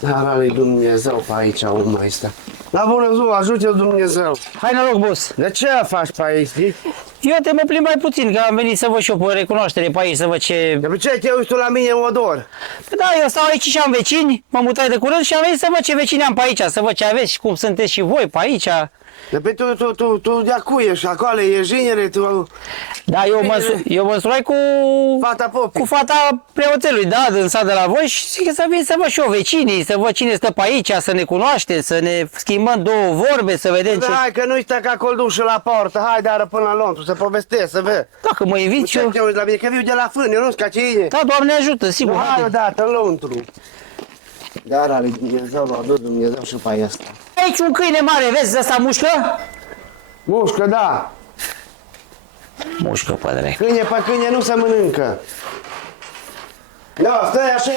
Dar lui Dumnezeu pe aici, om mai stă. La bună ziua, ajute Dumnezeu. Hai noroc, boss. De ce faci pe aici? Eu te mă plimb mai puțin, că am venit să văd și eu pe recunoaștere pe aici, să văd ce... De ce te uiți tu la mine în odor? Da, eu stau aici și am vecini, m-am mutat de curând și am venit să văd ce vecini am pe aici, să văd ce aveți și cum sunteți și voi pe aici. De pe tu de acu ești, acolo e jinere, tu... Da, eu mă însurai cu... Fata Popi. Cu fata preoțelui, da, din sat de la voi și zic să vin să văd și eu vecinii, să văd cine stă pe aici, să ne cunoaște, să ne schimbăm două vorbe, să vedem ce... Hai că nu-i stă ca coldușul la portă, hai dară până la Lontru, să povestesc, să vezi. Dacă mă invit și Ce eu... te uiți la mine, că viu de la fân, eu nu-s ca cine. Da, Doamne ajută, sigur. Hai haide. odată în Lontru. Dar ale Dumnezeu l-a adus Dumnezeu și pe asta. Aici un câine mare, vezi, ăsta mușcă? Mușcă, da. Mușcă, pădre. Câine pe câine nu se mănâncă. Da, stai așa.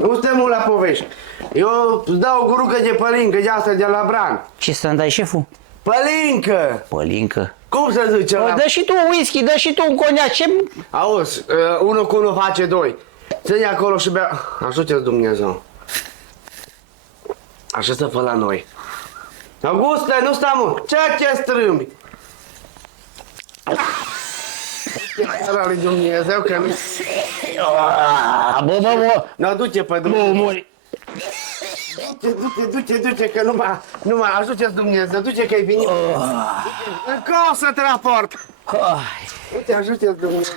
Nu stai mult la povești. Eu îți dau o gurucă de pălincă de asta de la Bran. Ce să-mi dai, șeful? Pălincă! Pălincă. Cum să zice ăla? Dă și tu un whisky, dă și tu un coniac, ce... Auzi, unul cu unul face doi. Ține acolo și bea... Ajută-ți Dumnezeu. Așa să fă la noi. Auguste, nu sta mult. Ce te strâmbi? Ara lui Dumnezeu că nu... Bă, Nu, du-te pe bă, Dumnezeu. mori. Du-te, că numai ajută-ți Dumnezeu. Du-te că ai venit. Încă o să te raport. Du-te, ajută-ți Dumnezeu.